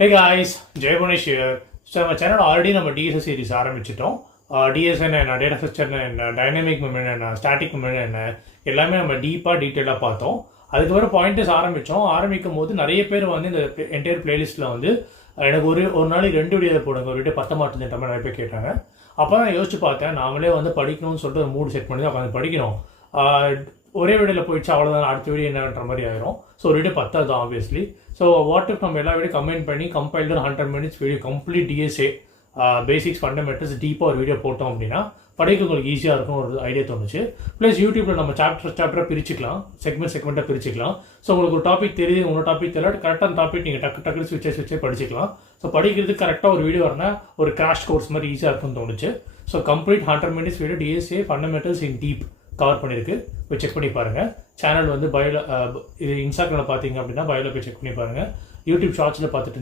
Hey guys, Jay Ganesh here. So நம்ம channel already நம்ம TDS series ஆரம்பிச்சிட்டோம். TSN என்ன, டேட்டா ஸ்ட்ரக்சர் என்ன, டைனமிக் மெமரி என்ன, ஸ்டாட்டிக் மெமரி என்ன, எல்லாமே நம்ம டீட்டெயிலாக பார்த்தோம். அதுக்கப்புறம் பாயிண்டர்ஸ் ஆரம்பிக்கும் போது நிறைய பேர் வந்து இந்த என்டையர் பிளேலிஸ்ட்டில் வந்து எனக்கு ஒரு நாளைக்கு 2 வீடியோ போடுங்க, ஒரு வீடியோ 10 மாட்டேன்ற மாதிரி நிறைய பேர் கேட்டாங்க. அப்போ தான் யோசிச்சு பார்த்தேன், நாமளே வந்து படிக்கணும்னு சொல்லிட்டு ஒரு மூடு செட் பண்ணி தான் உட்காந்து படிக்கணும். ஒரே வீடியோவில் போயிடுச்சு, அவ்வளோதான், அடுத்த வீடியோ என்னன்ற மாதிரி ஆயிரும். ஸோ ஒரு வீடியோ 10 தான் ஆப்வியஸ்லி. ஸோ வாட் இஃப் நம்ம எல்லா வீடியோ கமெண்ட் பண்ணி compiled 100 minutes video complete DSA basics fundamentals டீப்பாக ஒரு வீடியோ போட்டோம் அப்படின்னா படிக்க உங்களுக்கு ஈஸியாக இருக்கும் ஒரு ஐடியா தோணுச்சு. ப்ளஸ் யூடியூப்பில் நம்ம சாப்டராக பிரிச்சுக்கலாம், செக்மெண்ட்டாக பிரிச்சுக்கலாம். ஸோ உங்களுக்கு ஒரு டாபிக் தெரியுது, உங்கள் டாபிக் தெரியல, கரெக்டான டாபிக் நீங்கள் டக்கு ஸ்விட்சே படிச்சுக்கலாம். ஸோ படிக்கிறதுக்கு கரெக்டாக ஒரு வீடியோ வரனா ஒரு கிராஷ் கோர்ஸ் மாதிரி ஈஸியாக இருக்கும்னு தோணுச்சு. So complete 100 minutes video DSA fundamentals in deep cover பண்ணியிருக்கு. போய் செக் பண்ணி பாருங்கள். சேனல் வந்து இது இன்ஸ்டாகிராமில் பார்த்தீங்க அப்படின்னா பயோவில் போய் செக் பண்ணி பாருங்கள். யூடியூப் ஷார்ட்ஸில் பார்த்துட்டு